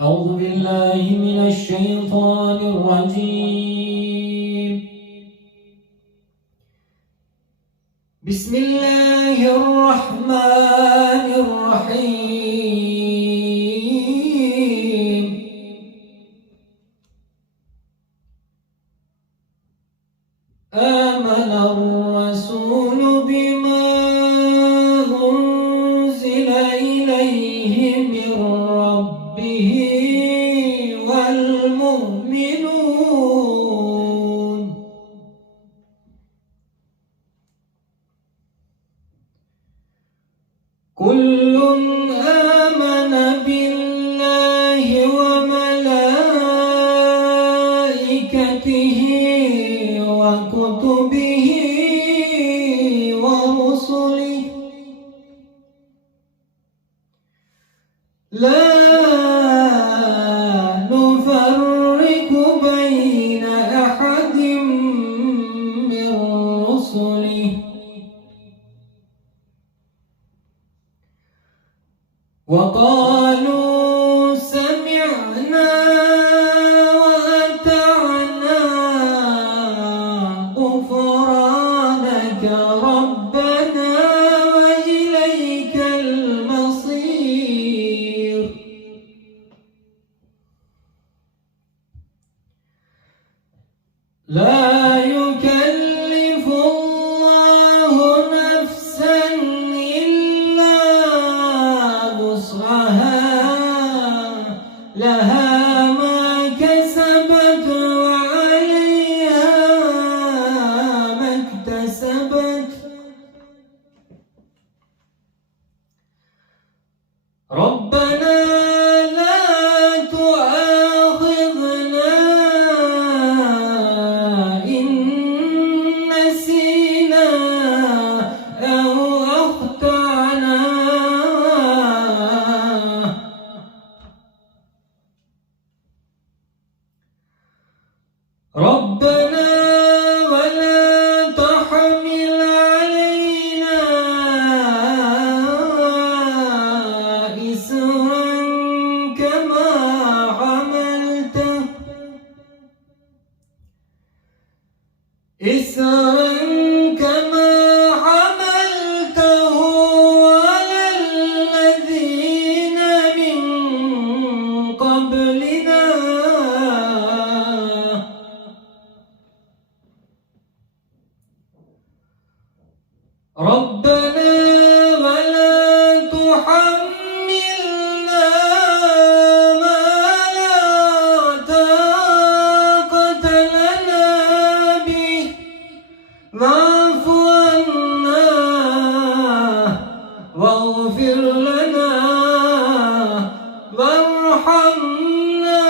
أعوذ بالله من الشيطان الرجيم. بسم الله الرحمن الرحيم. آمن الرسول بما أنزل إليه من ربه والمؤمنون كل آمن بالله وملائكته وكتبه ورسله لا نفرق بين أحد من رسله وقالوا سمعنا وأطعنا غفرانك ربنا وإليك المصير. لا يكلف الله نفسا إلا وسعها لها ما كسبت وعليها ما اكتسبت ربنا لا تؤاخذنا إن نسينا أو أخطأنا ربنا ولا تحمل علينا إصرا كما حملته على الذين من قبلنا ربنا ولا تحملنا ما لا طاقة لنا به واعف عنا واغفر لنا وارحمنا